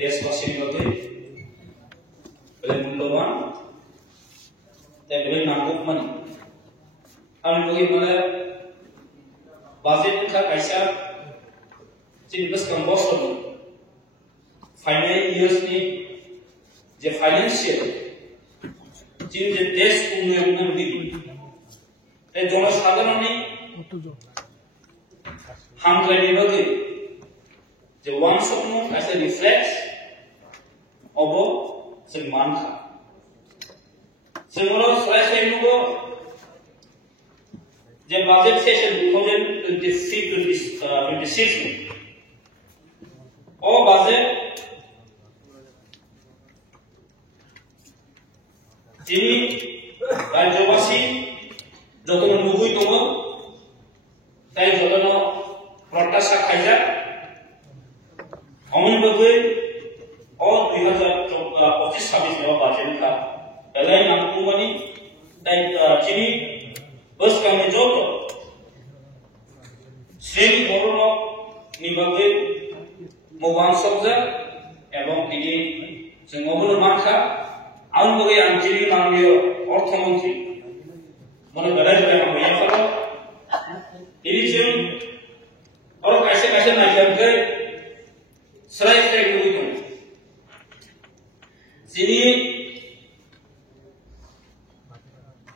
দেশবাসীর মধ্যে বলে মূল্যবান তাই বলে নাগরিক মানে আমি বলি বলে বাজেট का पैसा जिन बस कम बॉस हो फाइनल इयर्स में जे फाइनेंशियल जिन जे देश उन्नयन दी ते जनसाधारण ने हम ट्रेनिंग बगे जे वन सपनो ऐसे रिफ्लेक्ट अब से मान था से मोरो फ्लैश एनुगो जे बजट सेशन 2026 में ओ बजट যিনি রাজ্যবাসী যতন নুগুই দङ তাই যতন প্রত্যাশা খাইজা অমনভাবে অ 2025-26 এর বাজেট का এলাই নামকুমানি তাই যিনি बस कमी जो श्रेणी बरन निबागे मोबान सबजा एवं तिनी जोंगबो मानखा आं बगे आंजिनि माननीय अर्थमंत्री मने गराय गराय आमया फलो इनिजों और कैसे कैसे नायजोंखै सराय सराय गुरुखौ जिनि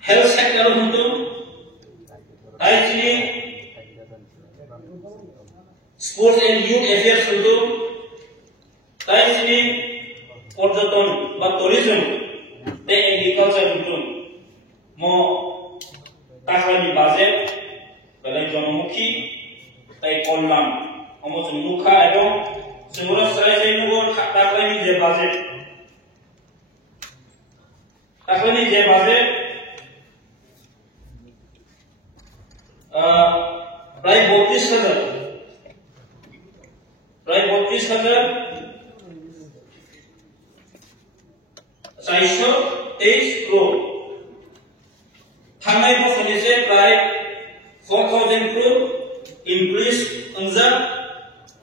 हेल्थ सेक्टर हुंतु आइजनि स्पोर्ट्स एंड यूथ अफेयर्स हुंतु आइजनि पर्यटन बा टूरिज्म बे एग्रीकल्चर हुंतु मो ताखानि बाजेट गले जनमुखी ताई कल्याण अमजन मुखा एवं जोंरा सराय नुगो ताखानि जे बाजेट प्राय 32,000 423 करोड़ थांनाय बोसोरनिसे प्राय 4,000 करोड़ इंक्रीज अंजा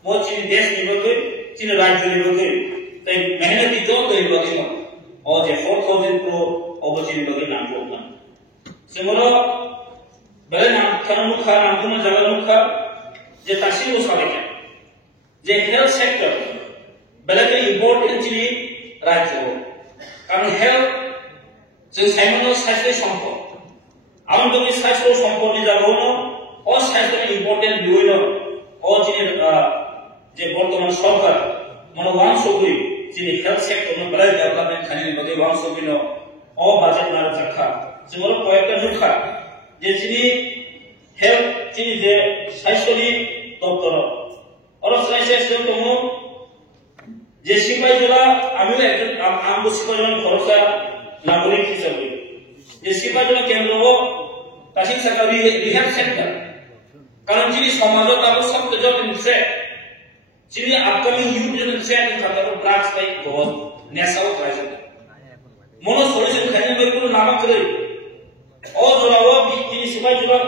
मोचिन देश निबगै चिन राज्य निबगै ताई मेहनती जो दै बगै ओ जे 4,000 करोड़ अबचिन बगै नांगौ सेमरो बले नाम खानुखा नामखौनो जागानुखा जे तासिबो सालेके जे हेल्थ सेक्टर बलेके इम्पोर्टेंट चिनि राज्य कारण हेल्थ जों साइमनो साइस्थ सम्पद आं बगे साइस्थ सम्पदनि जागावनो अ साइस्थनि इम्पोर्टेंट बिवैनो अ चिनि जे बर्तमान सरकार मन वान सगुइ चिनि हेल्थ सेक्टरनो बले डेभलपमेंट खानि बगे वान सगुइनो अ बाजेट नार जाखा जोंरो कयेकटा नुखा जे चिनि हेल्थ चिनि जे साइस्थनि डक्टर और साइस्थ दङ जे सिपाहीजोला आमिও একজন आंबो सिपाहीजोला खरसा नागरिक हिसाबै जे सिपाहीजोला केन्द्रও तासिक सरकारि रिहेब सेक्टर कारण चिनि समाजत आरो सबसे जटिल थ्रेट चिनि अपकमिंग यूथ जनरेशन थ्रेट खातर ड्रग्स लाइक गन नेसाव क्राइसिस मनो सल्यूशन खानि बेखौ नामाखै ओ जोराव चिनि Sipahijala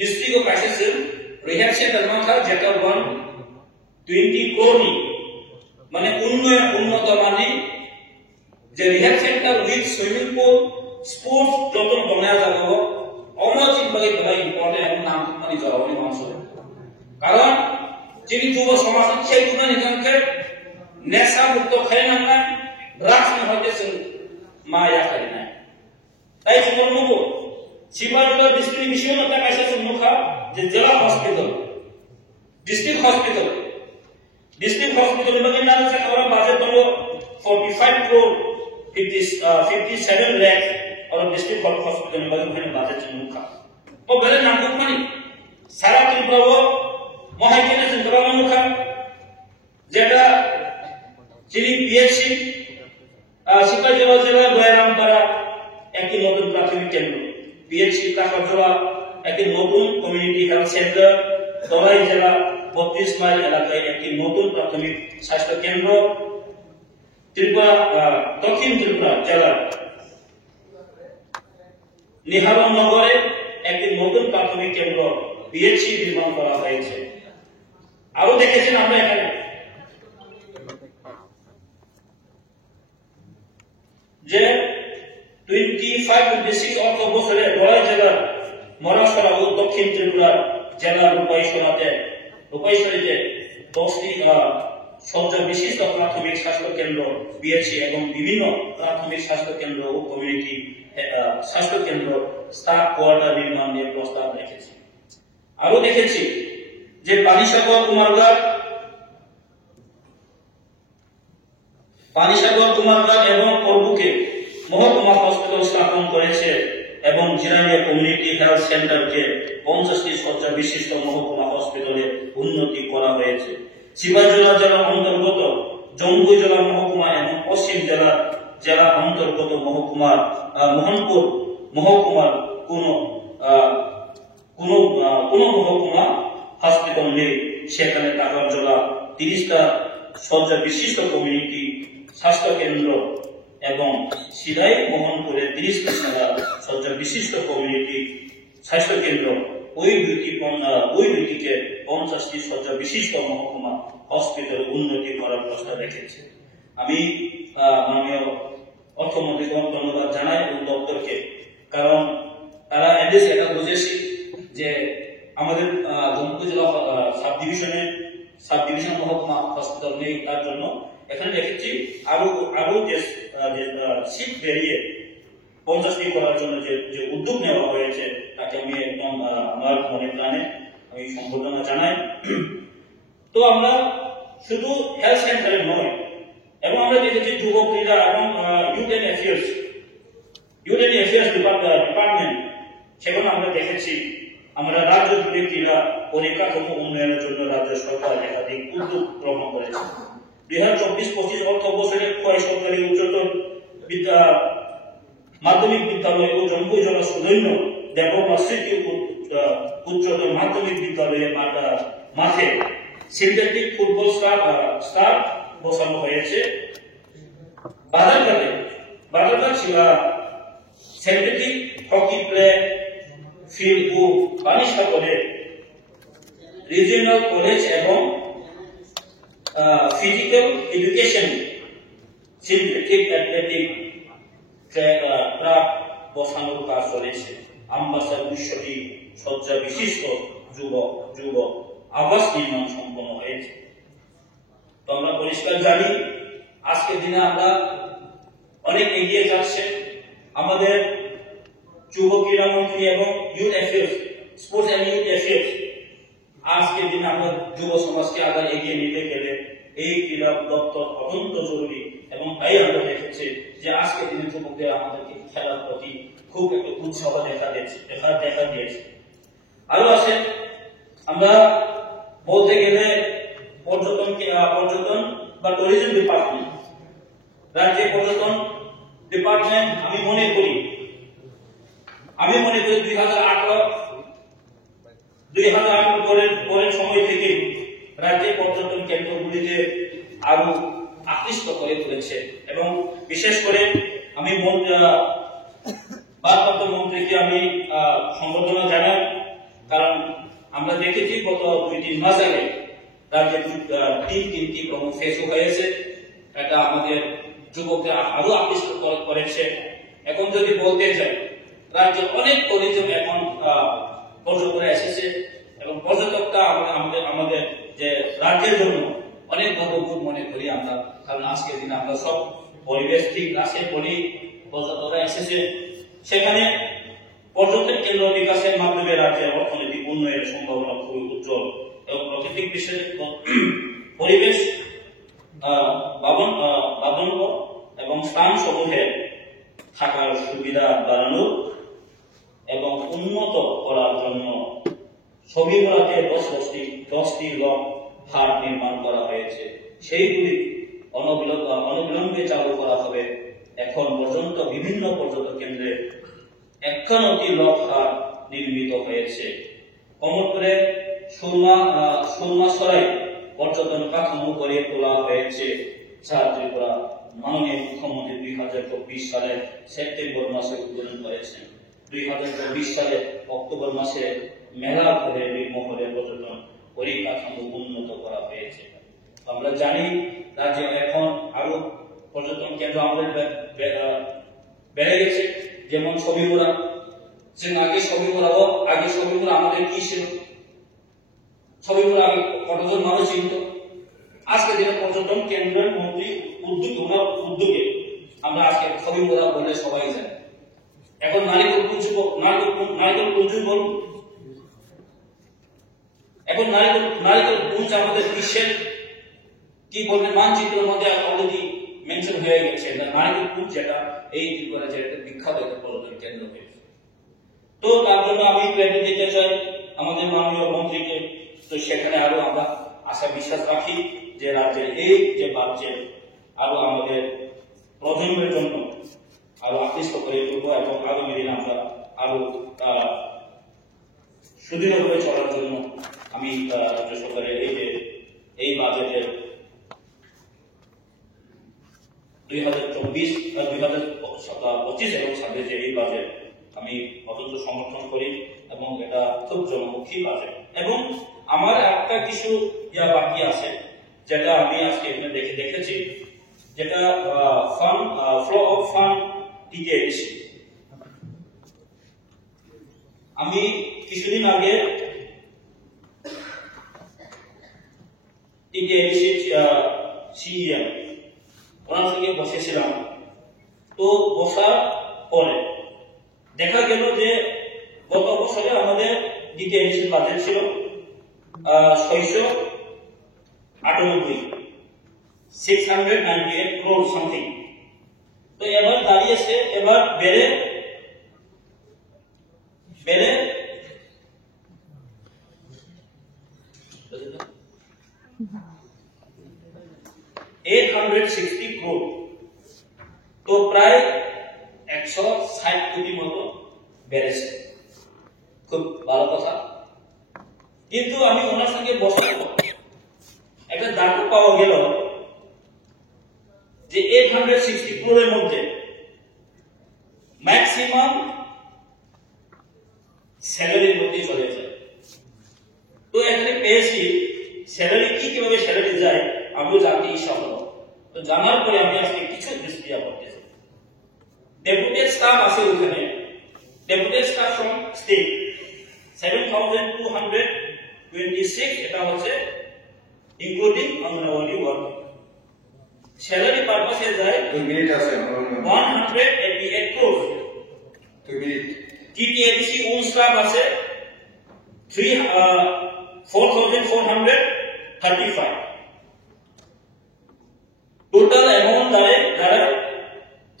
district crisis rehab sector माखा जेटा 120 करोड़ माने उन्नत मानी जे rehab sector with swimming pool sports जतन बनाया जागो अमचिन बगे बड़ा इम्पोर्टेंट नाम मानी जरावनि मानसो कारण जिनि जुब समाज छै गुनानि गंखे नेशा मुक्त खायनांनाय ड्रग्स नि हते जों माया खायनाय ताई जों नुगो सिबारला डिस्ट्रिब्यूशन ता कैसे जों नुखा जे जिला हॉस्पिटल डिस्ट्रिक्ट हॉस्पिटल में नाम से और बाजेट दङ 45 करोड़ 57 लाख और डिस्ट्रिक्ट हॉस्पिटल में बाजेट नुखा ओ बले नांगौ मानि सारा त्रिपुराव महाइकेने जोंरावा नुखा जेटा चिनि पीएचसी सिपाहीजोला जिला दयारामपारा একটি নতুন প্রাথমিক কেন্দ্র पीएचसी কাকাজোড়া একটি নতুন কমিউনিটি হেলথ সেন্টার দলাই জেলা 32 মাইল এলাকায় একটি নতুন প্রাথমিক স্বাস্থ্য কেন্দ্র ত্রিপুরা দক্ষিণ ত্রিপুরা জেলার নিহারন নগরে একটি নতুন প্রাথমিক কেন্দ্র পিএইচসি নির্মাণ করা হয়েছে। আরো দেখেছেন আমরা এখানে 10টি শয্যা বিশিষ্ট প্রাথমিক স্বাস্থ্য কেন্দ্র বিএসসি এবং বিভিন্ন প্রাথমিক স্বাস্থ্য কেন্দ্র ও কমিউনিটি স্বাস্থ্য কেন্দ্র স্টাফ কোয়ার্টার নির্মাণ নিয়ে প্রস্তাব রেখেছি। আরো দেখেছি যে পানিসাগর কুমারঘাট এবং করবুকে মহকুমা হসপিটাল স্থাপন করেছে এবং জিরানিয়া কমিউনিটি হেলথ সেন্টারকে 50টি শয্যা বিশিষ্ট মহকুমা হসপিটালে উন্নতি করা হয়েছে। সিপাহীজলা জেলার অন্তর্গত জম্মু জেলা মহকুমা এবং পশ্চিম জেলা অন্তর্গত মহকুমার মোহনপুর মহকুমার কোন মহকুমা হসপিটাল নেই, সেখানে টাকারজলা 30টা শয্যা বিশিষ্ট কমিউনিটি স্বাস্থ্য কেন্দ্র এবং সিরাই মোহনপুরে 30টি শয্যা বিশিষ্ট কমিউনিটি স্বাস্থ্য কেন্দ্র ওই দুইটিকে 50টি শয্যা বিশিষ্ট মহকুমা হসপিটাল উন্নতি করার প্রস্তাব রেখেছে। আমি মাননীয় অর্থমন্ত্রীকে ধন্যবাদ জানাই এবং দপ্তরকে, কারণ তারা অ্যাড্রেস এটা বুঝেছি যে আমাদের জম্মু জেলা সাব ডিভিশন মহকুমা হসপিটাল নেই, তার জন্য এখানে রেখেছি আরো যে সিট বেরিয়ে 50টি করার জন্য যে উদ্যোগ নেওয়া হয়েছে তাকে আমি একদম আমার মনে প্রাণে আমি সম্বর্ধনা জানাই। তো আমরা শুধু হেলথ সেন্টারে নয়, এবং আমরা দেখেছি যুব ক্রীড়া এবং ইউথ এন্ড অ্যাফেয়ার্স ডিপার্টমেন্ট, সেখানে আমরা দেখেছি আমরা রাজ্য জুড়ে ক্রীড়া পরিকাঠামো উন্নয়নের জন্য রাজ্য সরকার একাধিক উদ্যোগ গ্রহণ করেছে। 2024-25 অর্থ বছরে খোয়াই সরকারি উচ্চতর মাধ্যমিক বিদ্যালয় ও জম্মু জেলা সৌজন্য দেববা স্মৃতি উচ্চতর মাধ্যমিক বিদ্যালয়ের মাঠে সিনথেটিক ফুটবল স্টার বসানো হয়েছে। বাজারঘাট সিনথেটিক হকি প্লে ফিল্ড ও পানিসাগরে রিজিওনাল কলেজ এবং physical education synthetic athletic track বসানোর কাজ চলেছে। আমবাসা 200টি শয্যা বিশিষ্ট যুব আবাস নির্মাণ সম্পন্ন হয়েছে। তো আমরা পরিষ্কার জানি আজকের দিনে আমরা অনেক এগিয়ে যাচ্ছে। আমাদের যুব ক্রীড়া মন্ত্রী এবং youth affairs, sports and youth affairs, আজকের দিনে আমরা যুব সমাজকে আগে এগিয়ে নিতে গেলে এই ক্রীড়া দপ্তর অত্যন্ত জরুরি। এবং তাই আমরা দেখেছি যে আজকের দিনে যুবকদের আমাদেরকে খেলার প্রতি খুব একটা উৎসাহ দেখা দিয়েছে। আরো আছে, আমরা বলতে গেলে পর্যটন বা টুরিজম ডিপার্টমেন্ট, রাজ্যের পর্যটন ডিপার্টমেন্ট আমি মনে করি 2018 পরের সময় থেকে রাজ্যের পর্যটন কেন্দ্রগুলিতে আরো আকৃষ্ট করে তুলেছে। এবং বিশেষ করে আমি ভারপ্রাপ্ত মন্ত্রীকে আমি সম্বর্ধনা জানাই, কারণ আমরা দেখেছি গত 2-3 মাস আগে রাজ্যে 3টি প্রমুখ ফেস হয়েছে। এটা আমাদের যুবকদের আরো আকৃষ্ট করেছে। এখন যদি বলতে যাই, রাজ্যে অনেক টুরিজম এখন পর্যটকরা এসেছে এবং পর্যটকটা আমাদের যে রাজ্যের জন্য অনেক গর্ববোধ মনে করি আমরা, কারণ আজকের দিনে আমরা সব পরিবেশ ঠিক আছে বলি পর্যটকরা এসেছে। সেখানে পর্যটন কেন্দ্র বিকাশের মাধ্যমে রাজ্যের অর্থনৈতিক উন্নয়নের সম্ভাবনা খুবই উজ্জ্বল এবং প্রাকৃতিক পরিবেশ এবং স্থান সমূহে থাকার সুবিধা বাড়ানো এবং উন্নত করার জন্য ছবিগুলোতে 10টি লক হাট নির্মাণ করা হয়েছে। সেইগুলি অনবিলম্বে চালু করা হবে। এখন পর্যন্ত বিভিন্ন পর্যটন কেন্দ্রে 51টি লক হাট নির্মিত হয়েছে। কমলপুরে সুরমাসরাই পর্যটন কাঠামো করে তোলা হয়েছে। ত্রিপুরা মাননীয় মুখ্যমন্ত্রী 2024 সালের সেপ্টেম্বর মাসে উদ্বোধন করেছেন। 2024 সালে অক্টোবর মাসে মেলা ঘরে নির্মহলে পর্যটন পরিকাঠামো উন্নত করা হয়েছে। আমরা জানি রাজ্যে এখন আরো পর্যটন কেন্দ্র আমাদের বেড়ে গেছে, যেমন ছবিমুড়া। আগে ছবিমুড়া আমাদের কি ছিল? ছবিমুড়া আগে কতজন মানুষ চিনত? আজকে দিনে পর্যটন কেন্দ্রের মন্ত্রী উদ্যোগে আমরা আজকে খবিমোড়া বলে সবাই জানি। এখন নারিকেল পুঞ্জ বলুন, এখন নারিকেল পুঞ্জ আমাদের বিশ্বের কি বলবেন মানচিত্রের মধ্যে অলরেডি মেনশন হয়ে গেছে। নারিকেল পুঞ্জ যেটা এই ত্রিপুরা যে একটা বিখ্যাত একটা পর্যটন কেন্দ্র হয়েছে। তো তার জন্য আমি ক্রেডিট দিতে চাই আমাদের মাননীয় মন্ত্রীকে। তো সেখানে আরো আমরা আশা বিশ্বাস রাখি যে রাজ্যের এই যে বাজেট আরো আমাদের প্রজন্মের জন্য আরো আকৃষ্ট করে তুলব এবং আগামী দিনে আমরা আরো সুদৃঢ়ভাবে চলার জন্য আমি রাজ্য সরকারের এই বাজেটের 2024-2025 এবং 26 যে এই বাজেট আমি অত্যন্ত সমর্থন করি এবং এটা খুব জনমুখী বাজেট। এবং আমার একটা কিছু বাকি আছে যেটা আমি আজকে এখানে দেখেছি, যেটা ফ্লো অফ ফান্ড টিকেএডিসি। আমি কিছুদিন আগে টিকেএডিসি সিইএম ওনার সঙ্গে বসেছিলাম। তো বসার পরে দেখা গেল যে গত বছরে আমাদের টিকেএডিসির বাজেট ছিল 698 crore সামথিং। তো এবার দাঁড়িয়েছে, এবার বেড়ে 860 crore। তো প্রায় 160 কোটি মতো বেড়েছে, খুব ভালো কথা। কিন্তু আমি ওনার সঙ্গে বসার পর একটা ডাটা পাওয়া গেল যে 860 crore মধ্যে ম্যাক্সিমাম স্যালারির মধ্যে চলে যায়। তো এখানে পেয়েছি স্যালারি কিভাবে স্যালারি যায় আমিও জানতে ইচ্ছা হলো। তো জানার পরে আমি আজকে কিছু দৃষ্টি করতেছি। ডেপুটেড স্টাফ আছে ওখানে, ডেপুটেড স্টাফ ফ্রম স্টেট 7226, এটা হচ্ছে ইনক্লুডিং অঙ্গনওয়াড়ি ওয়ার্ক। স্যালারি পারপাসে যায় 188 crore। টিটিএডিসি ওন স্টাফ আছে 4435। টোটাল অ্যামাউন্ট দাঁড়ায়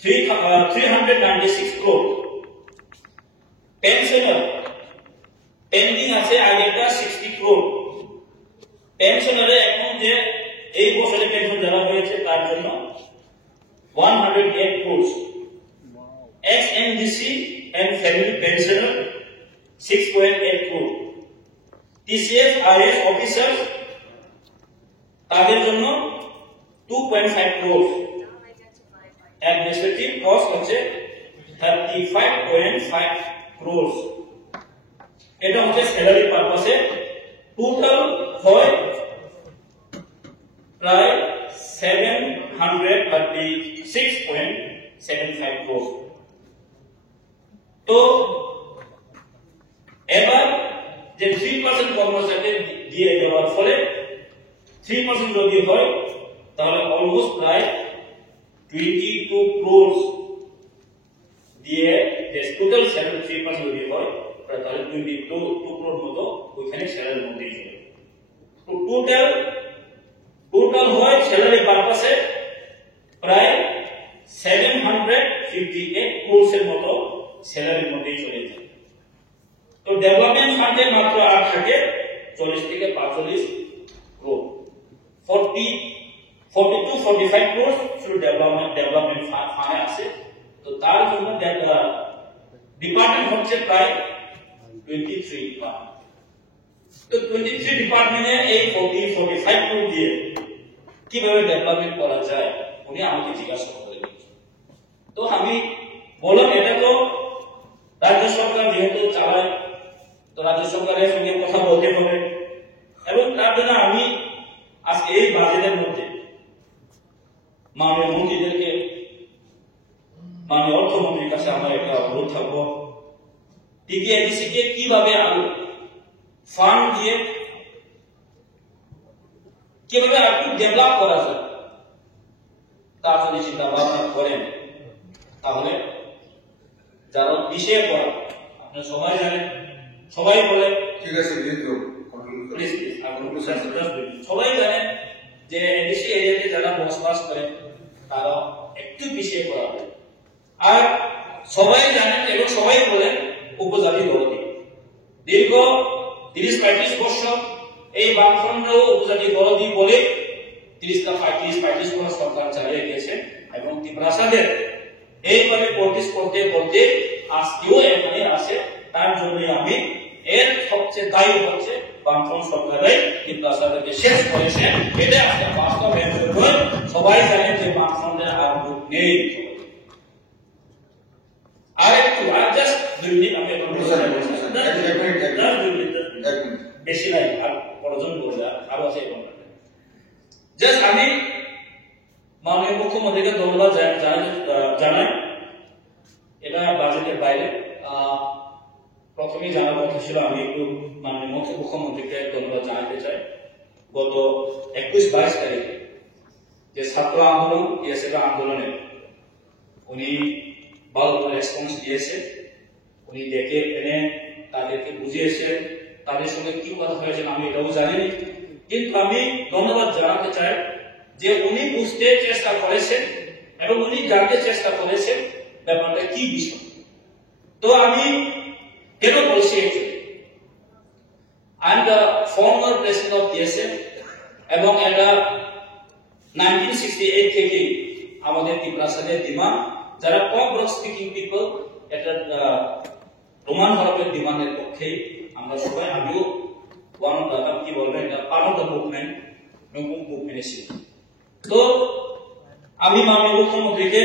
396 crore। পেনশনার পেন্ডিং আছে আগেরটা 60 crore। পেনশনারে এখন যে এই বছরে পেনশন দেওয়া হয়েছে তার জন্য 108 crore। XMDC and family pensioner 6.8 crore। TCS RS officer তাদের জন্য 2.5 crore। অ্যাডমিনিস্ট্রেটিভ কস্ট হচ্ছে 35.5 crore। এটা হচ্ছে স্যালারি পারপাসে। টোটাল হয় প্রায় 736.75 crore। তো এবার যে 3% কর্মচারী দিয়ে দেওয়ার ফলে 3% যদি হয় তাহলে অলমোস্ট প্রায় 22 crore দিয়ে টোটাল স্যালারি 3% যদি হয় তাহলে 22 crore মতো ওইখানে স্যালারির মধ্যে চলে। তো টোটাল হয় স্যালারি পারপাসে প্রায় 758 crore এর মতো স্যালারির মধ্যেই চলে যায়। তো ডেভেলপমেন্ট ফান্ডে মাত্র আর থাকে 40 থেকে 45 crore। 42-45 crore শুধু ডেভেলপমেন্ট ফান্ডে আছে। তো তার জন্য ডিপার্টমেন্ট হচ্ছে প্রায় 23 ডিপার্টমেন্ট। তো 23 ডিপার্টমেন্টে এই 40-45 crore দিয়ে কিভাবে ডেভেলপমেন্ট করা যায় উনি আমাকে জিজ্ঞাসা করলেন। তো আমি বললাম এটা তো রাজ্য সরকার যেহেতু চালায়, তো রাজ্য সরকারের সঙ্গে কথা বলতে হবে। এবং তার জন্য আমি আজকে এই বাজেটের মধ্যে মাননীয় মন্ত্রীদেরকে, মাননীয় অর্থমন্ত্রীর কাছে আমার একটা অনুরোধ থাকবো, টিটিএডিসি কে কিভাবে আরো ফান্ড দিয়ে কিভাবে একটু ডেভেলপ করা যায় তা যদি চিন্তা ভাবনা করেন তাহলে যারা বিষয়ে পড়া আপনারা সবাই জানেন, সবাই বলে ঠিক আছে সবাই জানেন যে এডিসি এরিয়াতে যারা বসবাস করেন তারা একটু পিছিয়ে পড়া হয়। আর সবাই জানেন এবং সবাই বলেন উপজাতি দরদি দীর্ঘ 30-35 বছর এই বামফ্রন্ট উপজাতি দরদি বলে 30-35 বছর সরকার চালিয়ে গেছে এবং ত্রিপ্রাসাদের এইভাবে প্রতিশ করতে করতে আজকেও এখানে আসে। তার জন্য আমি এর সবচেয়ে দায়ী হচ্ছে বামফ্রন্ট সরকারের ত্রিপ্রাসাদকে শেষ করেছে। এটা একটা বাস্তব সবাই জানেন যে বামফ্রন্টের আর মুখ নেই। আর একটু আর জাস্ট 2 মিনিট আমি বেশি নাই আর পড়াজন বলে আরো আছে জাস্ট আমি মাননীয় মুখ্যমন্ত্রীকে ধন্যবাদ জানাই। এটা বাজেটের বাইরে প্রথমেই জানার কথা ছিল, আমি একটু মাননীয় মুখ্যমন্ত্রীকে ধন্যবাদ জানাতে চাই। গত 21-22 তারিখে যে ছাত্র আন্দোলন ইএসএফ আন্দোলনে উনি ভালো রেসপন্স দিয়েছে, উনি দেখে এনে তাদেরকে বুঝিয়েছেন, তাদের সঙ্গে কি কথা হয়েছে আমি এটাও জানি, কিন্তু আমি ধন্যবাদ জানাতে চাই যে উনি বুঝতে চেষ্টা করেছেন এবং উনি জানতে চেষ্টা করেছেন ব্যাপারটা কি বিষয়। তো আমি কেন বলছি, I am the former president of ইএসএফ এবং এটা 1968 থেকে আমাদের ত্রিপ্রাসাদের ডিমান্ড, যারা কম ব্লক স্পিকিং পিপল, এটা রোমান হরপের ডিমান্ডের পক্ষে আমরা সবাই, আমিও ওয়ান অফ দ্য কি বলবেন এটা পার্ট অফ দ্য মুভমেন্ট ছিল। তো আমি মাননীয় মুখ্যমন্ত্রীকে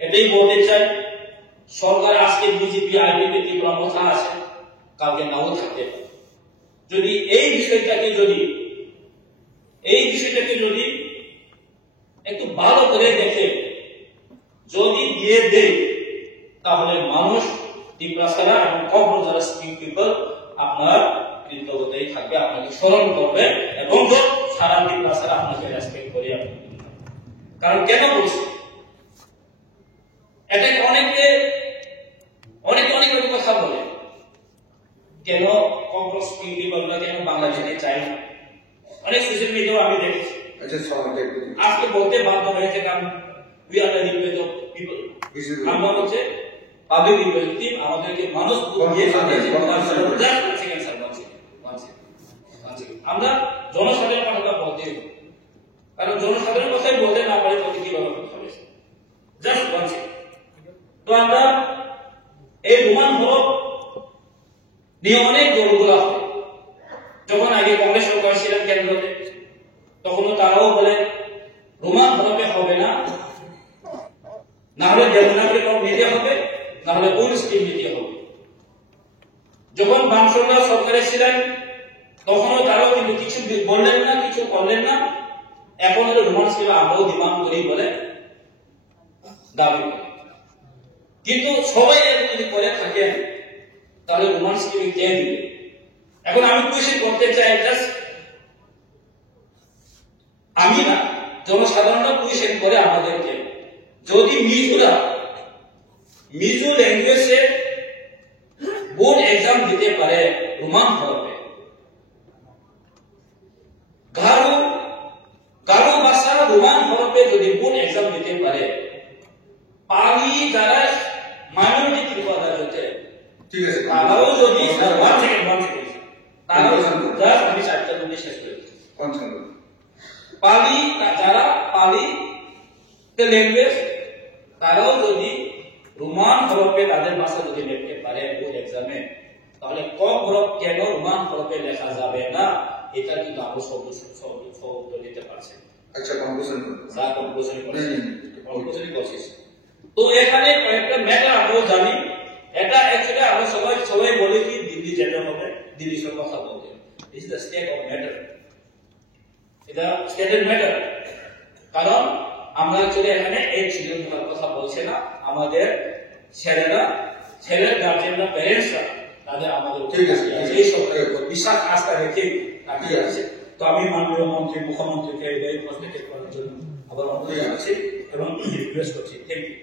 এটাই বলতে চাই, সরকার আজকে বিজেপি আইপিপি ত্রিপুরা কথা আছে, কালকে নাও থাকতে পারে। যদি এই বিষয়টাকে যদি একটু ভালো করে দেখে যদি দিয়ে দেয় তাহলে মানুষ ত্রিপ্রাসারা এবং কখনো যারা স্পিকিং পিপল আপনার কৃতজ্ঞতাই থাকবে, আপনাকে স্মরণ করবে এবং সারা ত্রিপ্রাসারা আপনাকে রেসপেক্ট করে। কারণ কেন বলছি, এটাকে অনেকে অনেক কথা বলে, কেন কখনো স্পিকিং পিপলরা কেন বাংলাদেশে চাই না, অনেক সোশ্যাল মিডিয়াও আমি দেখেছি। আজকে বলতে বাধ্য হয়েছে, কারণ we are the representative of people, আমরা হচ্ছে পাবলিক রিপ্রেজেন্টেটিভ, আমাদেরকে মানুষ দিয়ে আমরা জনসাধারণের কথা বলতে হবে, কারণ জনসাধারণের কথাই বলতে না পারে তো কিভাবে হবে। Just one second. তো আমরা এই রোমান হরফ নিয়ে অনেক দলগুলা হয়, যখন আগে কংগ্রেস সরকার ছিলেন কেন্দ্রতে তখনও তারাও বলে রোমান হরফে হবে না, না হলে দেবনাগরী হরফ নিতে হবে, না হলে ওল্ড স্ক্রিপ্ট নিতে হবে। যখন বামফ্রন্ট সরকারে ছিলেন তখনও তারাও কিন্তু কিছু বললেন না, কিছু করলেন না। এখন হলো রোমান স্ক্রিপ্ট আমরাও ডিমান্ড করি বলে দাবি করে, কিন্তু সবাই যদি করে থাকেন তাহলে রোমান স্ক্রিপ্ট কে দিবে? এখন আমি কোয়েশ্চেন করতে চাই, জাস্ট আমি না, জনসাধারণরা কোয়েশ্চেন করে আমাদেরকে, যদি মিজো ল্যাঙ্গুয়েজে বোর্ড এক্সাম দিতে পারে রোমান হরফে, গারো ভাষার রোমান হরফে যদি বোর্ড এক্সাম দিতে পারে, পালি যারা মাইনরিটি ত্রিপুরা রাজ্যতে তারাও যদি আমি 4টা মিনিট শেষ করেছি। পালি যারা পালি ল্যাঙ্গুয়েজ তারাও যদি রোমান হরফে তাদের ভাষা যদি লিখতে পারে বোর্ড এক্সামে, তাহলে কম হরফ কেন রোমান হরফে লেখা যাবে না? এটা কিন্তু আমরা সব উত্তর দিতে পারছি। আচ্ছা, কনক্লুশন করছি। তো এখানে কয়েকটা ম্যাটার আমরাও জানি, এটা অ্যাকচুয়ালি আমরা সবাই বলি কি দিল্লি যেতে হবে, দিল্লি সব কথা বলতে, is the state of matter, এটা স্টেটের ম্যাটার। কারণ আমরা অ্যাকচুয়ালি এখানে এই চিলড্রেন কথা বলছে না, আমাদের ছেলের গার্জেনরা, প্যারেন্টসরা তাদের আমাদের এই সব বিশ্বাস আস্থা রেখে তাকিয়ে আছে। তো আমি মাননীয় মন্ত্রী মুখ্যমন্ত্রীকে এই হস্তক্ষেপ করার জন্য আবার অনুরোধ জানাচ্ছি এবং রিকোয়েস্ট করছি। Thank you.